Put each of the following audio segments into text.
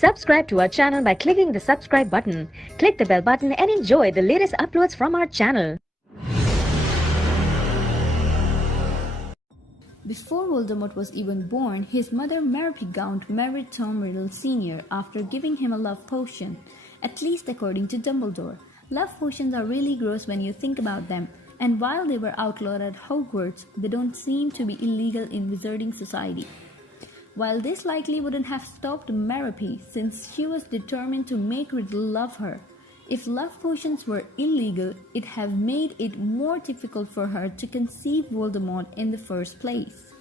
Subscribe to our channel by clicking the subscribe button. Click the bell button and enjoy the latest uploads from our channel. Before Voldemort was even born, his mother MEROPE GAUNT married Tom Riddle Sr. after giving him a love potion, at least according to Dumbledore. Love potions are really gross when you think about them, and while they were outlawed at Hogwarts, they don't seem to be illegal in wizarding society. While this likely wouldn't have stopped MEROPE, since she was determined to make Riddle love her. If love potions were illegal, it have made it more difficult for her to conceive Voldemort in the first place.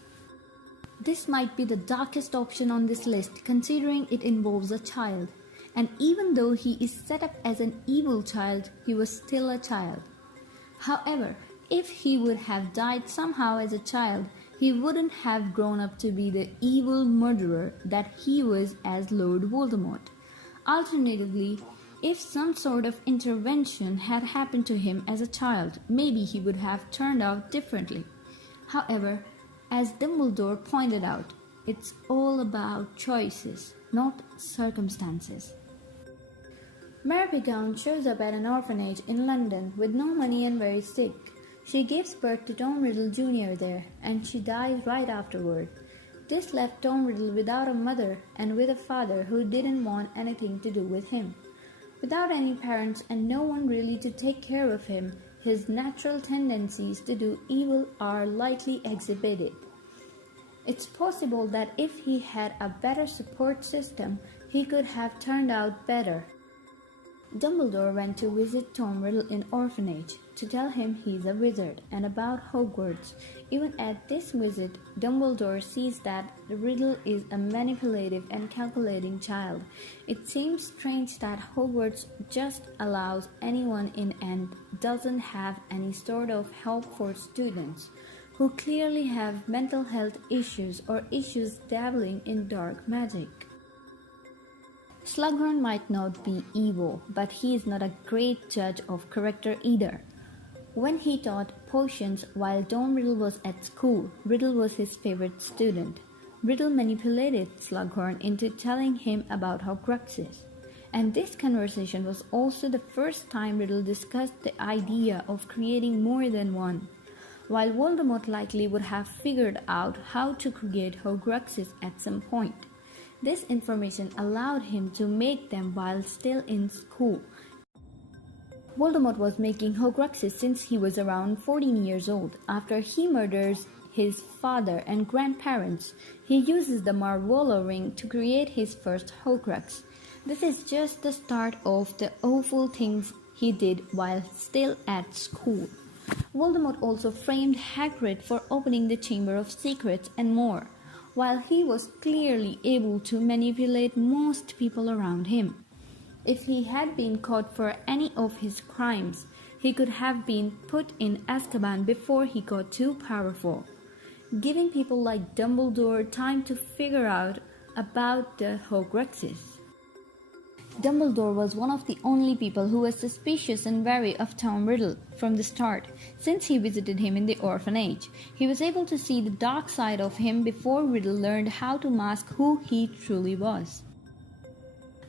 This might be the darkest option on this list, considering it involves a child. And even though he is set up as an evil child, he was still a child. However, if he would have died somehow as a child, he wouldn't have grown up to be the evil murderer that he was as Lord Voldemort. Alternatively, if some sort of intervention had happened to him as a child, maybe he would have turned out differently. However, as Dumbledore pointed out, it's all about choices, not circumstances. MEROPE GAUNT shows up at an orphanage in London with no money and very sick. She gives birth to Tom Riddle Jr. there, and she dies right afterward. This left Tom Riddle without a mother and with a father who didn't want anything to do with him. Without any parents and no one really to take care of him, his natural tendencies to do evil are likely exhibited. It's possible that if he had a better support system, he could have turned out better. Dumbledore went to visit Tom Riddle in orphanage to tell him he's a wizard and about Hogwarts. Even at this visit, Dumbledore sees that Riddle is a manipulative and calculating child. It seems strange that Hogwarts just allows anyone in and doesn't have any sort of help for students who clearly have mental health issues or issues dabbling in dark magic. SLUGHORN might not be evil, but he is not a great judge of character either. When he taught potions while Tom Riddle was at school, Riddle was his favorite student. Riddle manipulated SLUGHORN into telling him about HORCRUXES. And this conversation was also the first time Riddle discussed the idea of creating more than one. While Voldemort likely would have figured out how to create HORCRUXES at some point. This information allowed him to make them while still in school. Voldemort was making HORCRUXES since he was around 14 years old. After he murders his father and grandparents, he uses the Marvolo ring to create his first HORCRUX. This is just the start of the awful things he did while still at school. Voldemort also framed Hagrid for opening the Chamber of Secrets and more, while he was clearly able to manipulate most people around him. If he had been caught for any of his crimes, he could have been put in AZKABAN before he got too powerful, giving people like Dumbledore time to figure out about the Horcruxes. Dumbledore was one of the only people who was suspicious and wary of Tom Riddle from the start, since he visited him in the orphanage. He was able to see the dark side of him before Riddle learned how to mask who he truly was.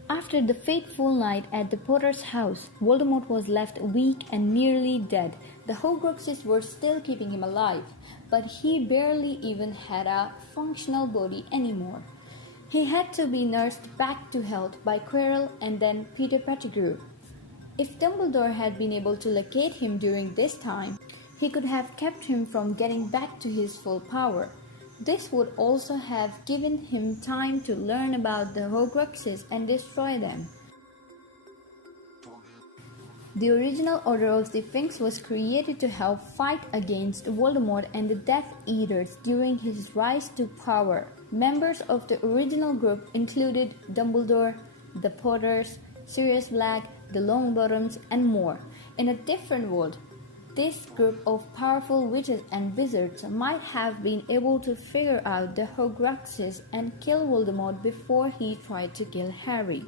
After the fateful night at the Potter's house, Voldemort was left weak and nearly dead. The Horcruxes were still keeping him alive, but he barely even had a functional body anymore. He had to be nursed back to health by Quirrell and then Peter Pettigrew. If Dumbledore had been able to locate him during this time, he could have kept him from getting back to his full power. This would also have given him time to learn about the Horcruxes and destroy them. The original Order of the Sphinx was created to help fight against Voldemort and the Death Eaters during his rise to power. Members of the original group included Dumbledore, the Potters, Sirius Black, the Longbottoms, and more. In a different world, this group of powerful witches and wizards might have been able to figure out the Horcruxes and kill Voldemort before he tried to kill Harry.